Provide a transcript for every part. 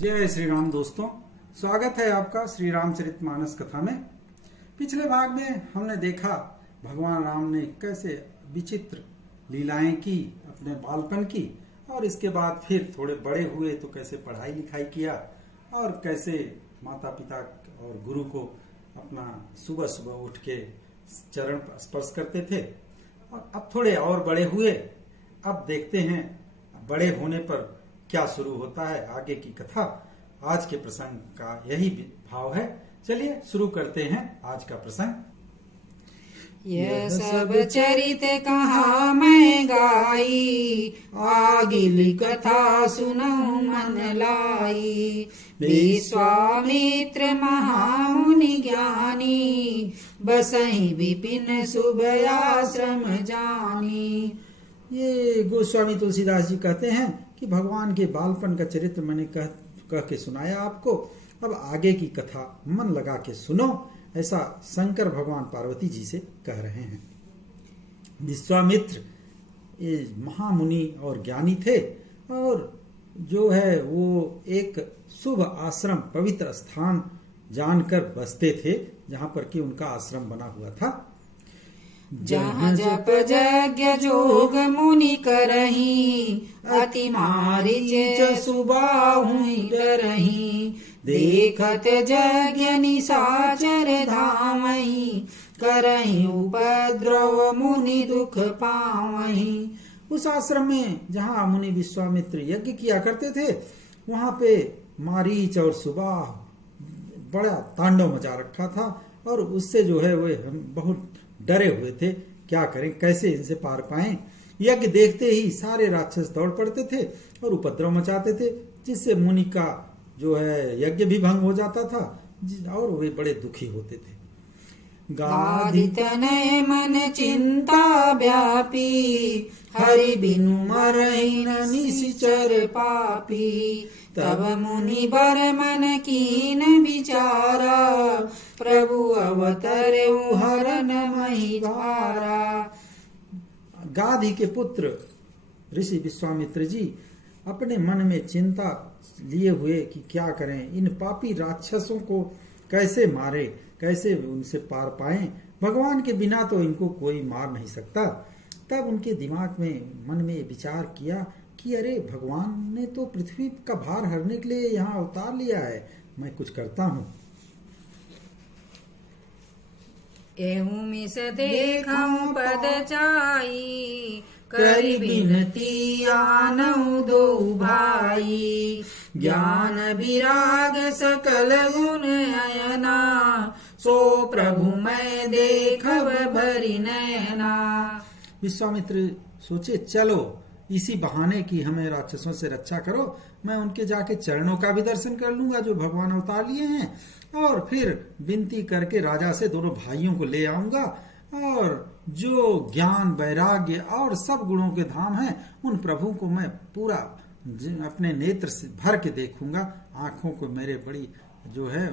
जय श्री राम दोस्तों, स्वागत है आपका श्री रामचरितमानस कथा में। पिछले भाग में हमने देखा भगवान राम ने कैसे विचित्र लीलाएं की अपने बालपन की, और इसके बाद फिर थोड़े बड़े हुए तो कैसे पढ़ाई लिखाई किया और कैसे माता पिता और गुरु को अपना सुबह सुबह उठ के चरण स्पर्श करते थे। और अब थोड़े और बड़े हुए, अब देखते हैं बड़े होने पर क्या शुरू होता है आगे की कथा। आज के प्रसंग का यही भाव है। चलिए शुरू करते हैं आज का प्रसंग। यह सब चरित कहा मैं गाई, आगिल कथा सुनऊ मन लाई। विश्वामित्र महामुनि ज्ञानी, बसई विपिन शुभ आश्रम जानी। ये गोस्वामी तुलसीदास जी कहते हैं कि भगवान के बालपन का चरित्र मैंने कह के सुनाया आपको, अब आगे की कथा मन लगा के सुनो, ऐसा शंकर भगवान पार्वती जी से कह रहे हैं। विश्वामित्र ये महामुनि और ज्ञानी थे, और जो है वो एक शुभ आश्रम पवित्र स्थान जानकर बसते थे, जहां पर कि उनका आश्रम बना हुआ था। जहाँ जप यज्ञ जोग मुनि करही, अति मारिच सुबाहुं डरही। देखत यज्ञ निशाचर धामहि, करही उपद्रव मुनि दुख पावहि। उस आश्रम में जहाँ मुनि विश्वामित्र यज्ञ किया करते थे, वहाँ पे मारीच और सुबाह बड़ा तांडव मचा रखा था, और उससे जो है वे बहुत डरे हुए थे। क्या करें, कैसे इनसे पार पाएं। यज्ञ देखते ही सारे राक्षस दौड़ पड़ते थे और उपद्रव मचाते थे, जिससे मुनि का जो है यज्ञ भी भंग हो जाता था और वे बड़े दुखी होते थे। गादि तनय मन चिंता व्यापी, हरि बिनु मरहि न निश्चर पापी। तब मुनि बर मन कीन विचारा, प्रभु अवतरे हरन मही भारा। गादि के पुत्र ऋषि विश्वामित्र जी अपने मन में चिंता लिए हुए कि क्या करें, इन पापी राक्षसों को कैसे मारे, कैसे उनसे पार पाएं। भगवान के बिना तो इनको कोई मार नहीं सकता। तब उनके दिमाग में मन में विचार किया कि अरे, भगवान ने तो पृथ्वी का भार हरने के लिए यहाँ अवतार लिया है, मैं कुछ करता हूँ। एहू मिस देखऊं पद चाई, करि बिनती आनऊ दो भाई। ज्ञान विराग सकल गुण अयना, सो प्रभु मैं देखब भरि नयना। विश्वामित्र सोचे, चलो इसी बहाने की हमें राक्षसों से रक्षा करो, मैं उनके जाके चरणों का भी दर्शन कर लूंगा जो भगवान अवतार लिए हैं, और फिर विनती करके राजा से दोनों भाइयों को ले आऊंगा, और जो ज्ञान वैराग्य और सब गुणों के धाम हैं, उन प्रभु को मैं पूरा अपने नेत्र से भर के देखूंगा। आंखों को मेरे बड़ी जो है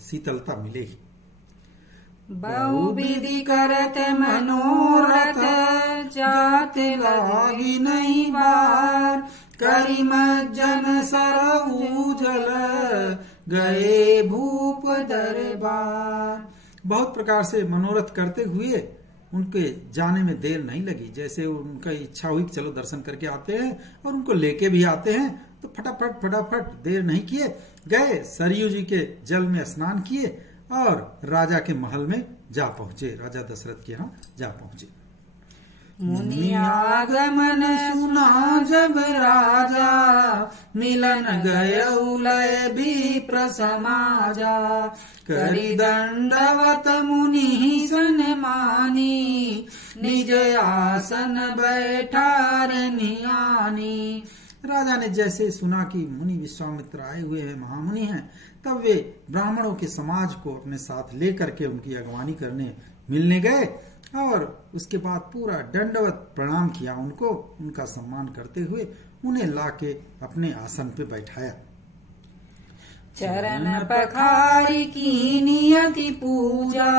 शीतलता मिलेगी। बहु विधि करत मनोरथ, जात लागी नहीं बार। करि मज्जन सरऊ जल, गए भूप दरबार। बहुत प्रकार से मनोरथ करते हुए उनके जाने में देर नहीं लगी। जैसे उनका इच्छा हुई कि चलो दर्शन करके आते हैं, और उनको लेके भी आते हैं, तो फटाफट देर नहीं किए, गए सरयू जी के जल में स्नान किए और राजा के महल में जा पहुंचे, राजा दशरथ के यहाँ जा पहुंचे। मुनि आगमन सुना जब राजा, मिलन गयउ लय विप्र समाजा। करि दंडवत मुनि सन्मानी, निज आसन बैठार नियानी। राजा ने जैसे सुना कि मुनि विश्वामित्र आए हुए हैं, महामुनि हैं, तब वे ब्राह्मणों के समाज को अपने साथ लेकर के उनकी अगवानी करने मिलने गए, और उसके बाद पूरा दंडवत प्रणाम किया उनको। उनका सम्मान करते हुए उन्हें लाके अपने आसन पे बैठाया। चरण पखारी की नियति पूजा,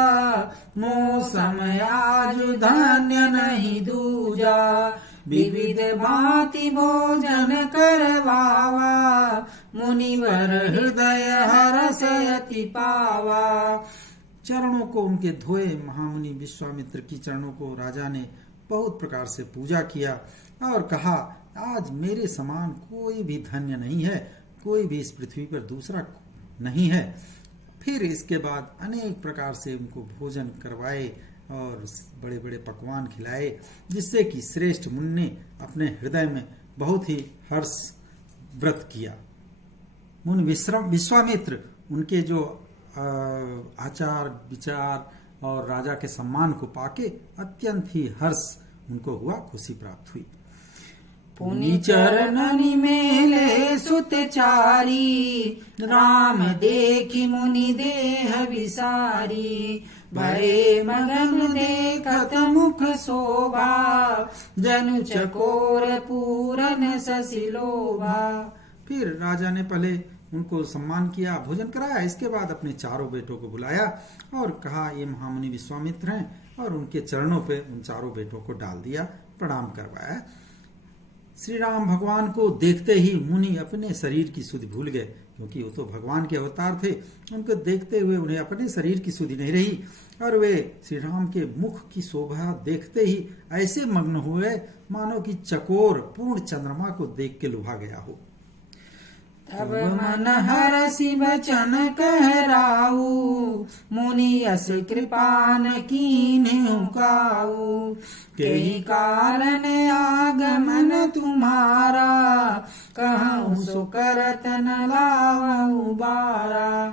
मो समय आज धन्य नहीं दूजा। विविध भांति भोजन करवावा, मुनिवर हृदय हर्ष अति पावा। चरणों को उनके धोए महामुनि विश्वामित्र की चरणों को राजा ने बहुत प्रकार से पूजा किया और कहा, आज मेरे समान कोई भी धन्य नहीं है, कोई भी इस पृथ्वी पर दूसरा नहीं है। फिर इसके बाद अनेक प्रकार से उनको भोजन करवाए और बड़े बड़े पकवान खिलाए, जिससे कि श्रेष्ठ मुनि ने अपने हृदय में बहुत ही हर्ष व्रत किया। मुनि विश्वामित्र उनके जो आचार विचार और राजा के सम्मान को पाके अत्यंत ही हर्ष उनको हुआ, खुशी प्राप्त हुई। पुनि चरणनि मेले सुत चारी, राम देखी मुनि देह विसारी। भये मगन देखत मुख शोभा, जनु चकोर पूरन ससिलोभा। फिर राजा ने पहले उनको सम्मान किया, भोजन कराया। इसके बाद अपने चारों बेटों को बुलाया और कहा, ये महामुनि विश्वामित्र हैं, और उनके चरणों पे उन चारों बेटों को डाल दिया, प्रणाम करवाया। श्री राम भगवान को देखते ही मुनि अपने शरीर की सुधि भूल गए, क्योंकि वो तो भगवान के अवतार थे। उनको देखते हुए उन्हें अपने शरीर की सुधि नहीं रही और वे श्री राम के मुख की शोभा देखते ही ऐसे मग्न हुए मानो कि चकोर पूर्ण चंद्रमा को देख के लुभा गया हो। तब मन हरसि बचन कहराऊ, मुनि यस कृपान कीन्हु काऊ। कई कारण आगमन तुम्हारा, कहूँ सो करत न लावऊ बारा।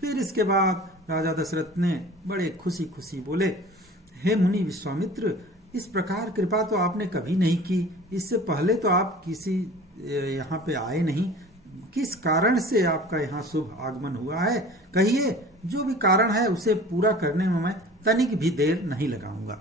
फिर इसके बाद राजा दशरथ ने बड़े खुशी खुशी बोले, हे मुनि विश्वामित्र, इस प्रकार कृपा तो आपने कभी नहीं की। इससे पहले तो आप किसी यहाँ पे आए नहीं। किस कारण से आपका यहाँ शुभ आगमन हुआ है, कहिए। जो भी कारण है उसे पूरा करने में मैं तनिक भी देर नहीं लगाऊंगा।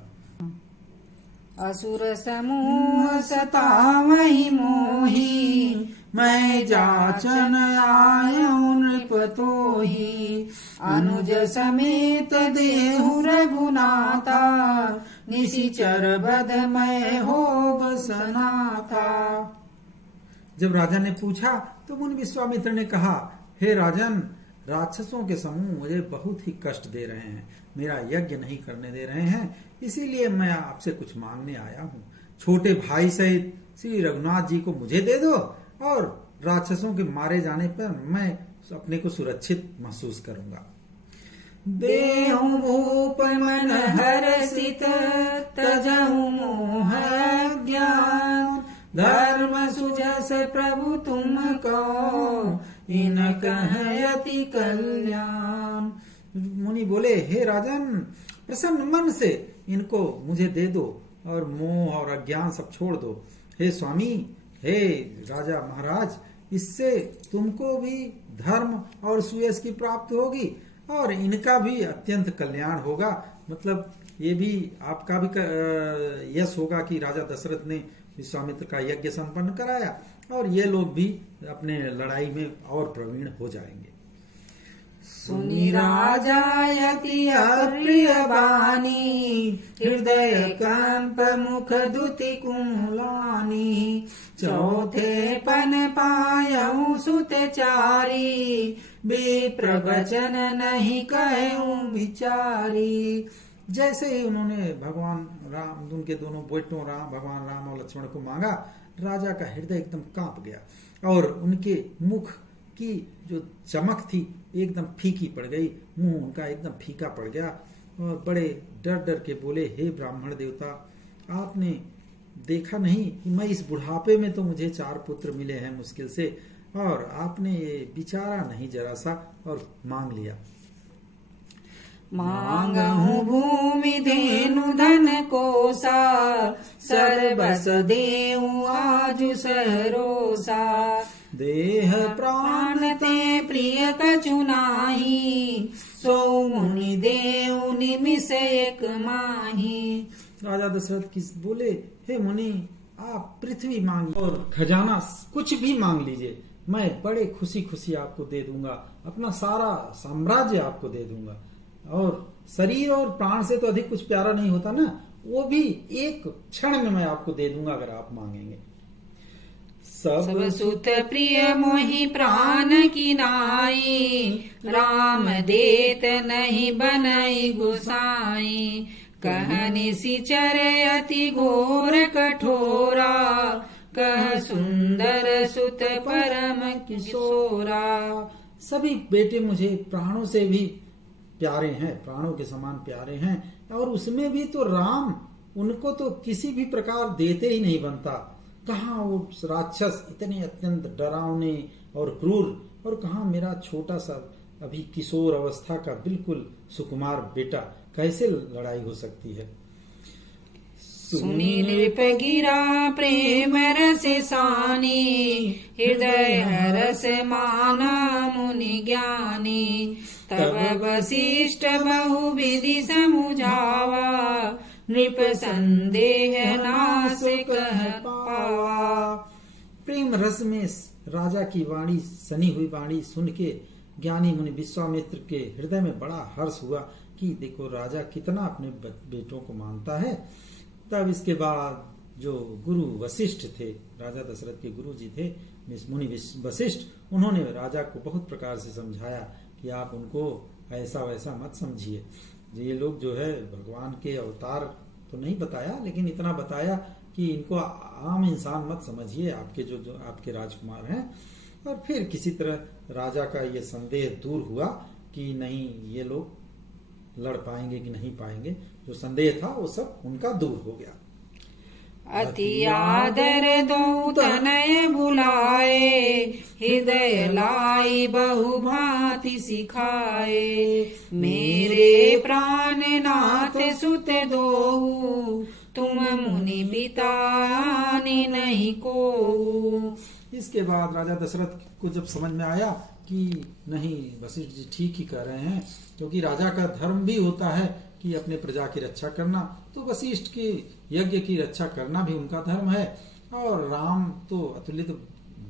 असुर समूह सतावहि मोहि, मैं जाचन आयौ नृप तोहि। अनुज समेत देहु रघुनाथा, निशिचर बध मैं होब सनाथा। जब राजा ने पूछा तो मुनि विश्वामित्र ने कहा, हे राजन, राक्षसों के समूह मुझे बहुत ही कष्ट दे रहे हैं, मेरा यज्ञ नहीं करने दे रहे हैं, इसीलिए मैं आपसे कुछ मांगने आया हूँ। छोटे भाई सहित श्री रघुनाथ जी को मुझे दे दो और राक्षसों के मारे जाने पर मैं अपने को सुरक्षित महसूस करूंगा। देहु भूप मन हर्षित, तजहु मोह ज्ञान। धर्म सुजस प्रभु तुमको, इन कहयति कल्याण। मुनि बोले, हे राजन, प्रसन्न मन से इनको मुझे दे दो और मोह और अज्ञान सब छोड़ दो। हे स्वामी, हे राजा महाराज, इससे तुमको भी धर्म और सुयश की प्राप्ति होगी और इनका भी अत्यंत कल्याण होगा। मतलब ये भी आपका भी यश होगा कि राजा दशरथ ने विश्वामित्र का यज्ञ संपन्न कराया और ये लोग भी अपने लड़ाई में और प्रवीण हो जाएंगे। सुनि राजा यति अप्रिय बानी, हृदय कंप मुख दुति कुमलानी। चौथे पन पायऊ सुत चारी, विप्र वचन नहीं कहूँ विचारी। जैसे ही उन्होंने भगवान राम, उनके दोनों बेटों भगवान राम और लक्ष्मण को मांगा, राजा का हृदय एकदम कांप गया और उनके मुख की जो चमक थी एकदम फीकी पड़ गई, मुंह उनका एकदम फीका पड़ गया और बड़े डर डर के बोले, हे ब्राह्मण देवता, आपने देखा नहीं कि मैं इस बुढ़ापे में तो मुझे 4 पुत्र मिले हैं मुश्किल से, और आपने ये विचारा नहीं जरा सा और मांग लिया। मांगहु भूमि धेनु धन कोसा, सर्वस देऊ आजु सरोसा। देह प्राण ते प्रिय कछु नाही, सो मुनि देऊ निमिष एक माही। राजा दशरथ किस बोले, हे मुनि, आप पृथ्वी मांगिए और खजाना कुछ भी मांग लीजिए, मैं बड़े खुशी खुशी आपको दे दूंगा, अपना सारा साम्राज्य आपको दे दूंगा। और शरीर और प्राण से तो अधिक कुछ प्यारा नहीं होता ना, वो भी एक क्षण में मैं आपको दे दूंगा अगर आप मांगेंगे। सब सुत प्रिय मोहि प्राण की नाई, राम देत नहीं बनई गुसाई। कहनि सिचर अति घोर कठोरा, कह सुंदर सुत परम किशोरा। सभी बेटे मुझे प्राणों से भी प्यारे हैं, प्राणों के समान प्यारे हैं, और उसमें भी तो राम, उनको तो किसी भी प्रकार देते ही नहीं बनता। कहाँ वो राक्षस इतने अत्यंत डरावने और क्रूर, और कहाँ मेरा छोटा सा अभी किशोर अवस्था का बिल्कुल सुकुमार बेटा, कैसे लड़ाई हो सकती है। सुनी नृप गिरा प्रेम रस सानी, हृदय हरस माना मुनि ज्ञानी। तब वशिष्ठ बहुविधि समुझावा, नृप संदेह नास कह पावा। प्रेम रस में राजा की वाणी, सनी हुई वाणी सुन के ज्ञानी मुनि विश्वामित्र के हृदय में बड़ा हर्ष हुआ कि देखो राजा कितना अपने बेटों को मानता है। तब इसके बाद जो गुरु वशिष्ठ थे, राजा दशरथ के गुरु जी थे मुनि वशिष्ठ, उन्होंने राजा को बहुत प्रकार से समझाया कि आप उनको ऐसा वैसा मत समझिए। ये लोग जो है भगवान के अवतार तो नहीं बताया, लेकिन इतना बताया कि इनको आम इंसान मत समझिए, आपके जो आपके राजकुमार हैं। और फिर किसी तरह राजा का ये संदेह दूर हुआ कि नहीं ये लोग लड़ पाएंगे कि नहीं पाएंगे। जो संदेह था वो सब उनका दूर हो गया। अति आदर दो तनय बुलाए, हृदय लाई बहु भांति सिखाए। मेरे प्राण नाथ सुत दो, तुम मुनि बितानी नहीं को। इसके बाद राजा दशरथ को जब समझ में आया कि नहीं वशिष्ठ जी ठीक ही कह रहे हैं, क्योंकि राजा का धर्म भी होता है कि अपने प्रजा की रक्षा करना, तो वशिष्ठ की यज्ञ की रक्षा करना भी उनका धर्म है। और राम तो अतुलित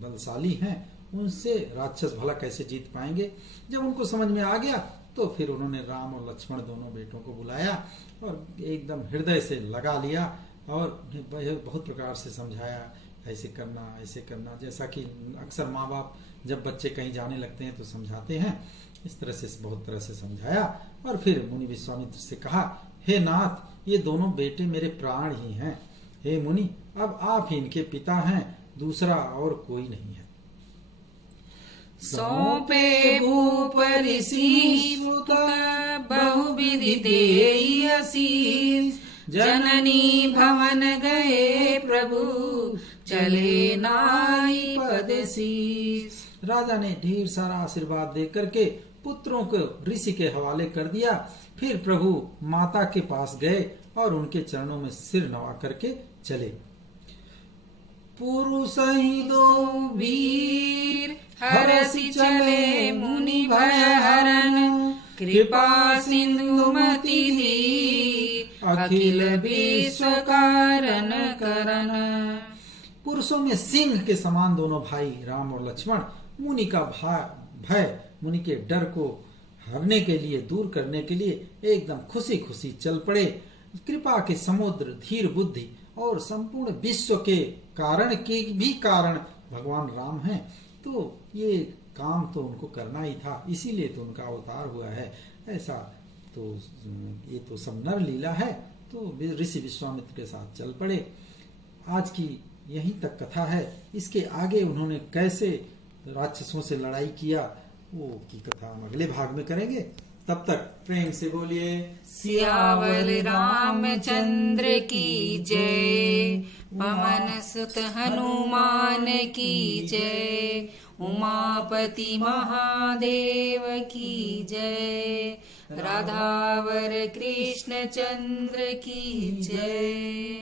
बलशाली हैं, उनसे राक्षस भला कैसे जीत पाएंगे। जब उनको समझ में आ गया तो फिर उन्होंने राम और लक्ष्मण दोनों बेटों को बुलाया और एकदम हृदय से लगा लिया और बहुत प्रकार से समझाया, ऐसे करना। जैसा कि अक्सर माँ बाप जब बच्चे कहीं जाने लगते हैं तो समझाते हैं, इस तरह से बहुत तरह से समझाया। और फिर मुनि विश्वामित्र से कहा, हे नाथ ये दोनों बेटे मेरे प्राण ही हैं। हे मुनि अब आप ही इनके पिता हैं, दूसरा और कोई नहीं है। सौंपे भूप ऋषि बहुविधि देई आशीष। जननी भवन गए प्रभु, चले नाई पद शीस। राजा ने ढेर सारा आशीर्वाद दे करके पुत्रों को ऋषि के हवाले कर दिया। फिर प्रभु माता के पास गए और उनके चरणों में सिर नवा करके चले। पुरुष ही दो वीर, हरसि चले मुनि भय हरन। कृपा सिंधु मति धीर, अखिल विश्व कारण करन। पुरुषों में सिंह के समान दोनों भाई राम और लक्ष्मण मुनि का भय, मुनि के डर को हरने के लिए, दूर करने के लिए एकदम खुशी खुशी चल पड़े। कृपा के समुद्र, धीर बुद्धि और संपूर्ण विश्व के कारण के भी कारण भगवान राम हैं। तो ये काम तो उनको करना ही था, इसीलिए तो उनका अवतार हुआ है। ऐसा तो ये तो सब नर लीला है। तो ऋषि विश्वामित्र के साथ चल पड़े। आज की यहीं तक कथा है। इसके आगे उन्होंने कैसे राक्षसों से लड़ाई किया वो की कथा हम अगले भाग में करेंगे। तब तक प्रेम से बोलिए सियावर रामचंद्र की जय। पवन सुत हनुमान की जय। उमापति महादेव की जय। राधावर कृष्ण चंद्र की जय।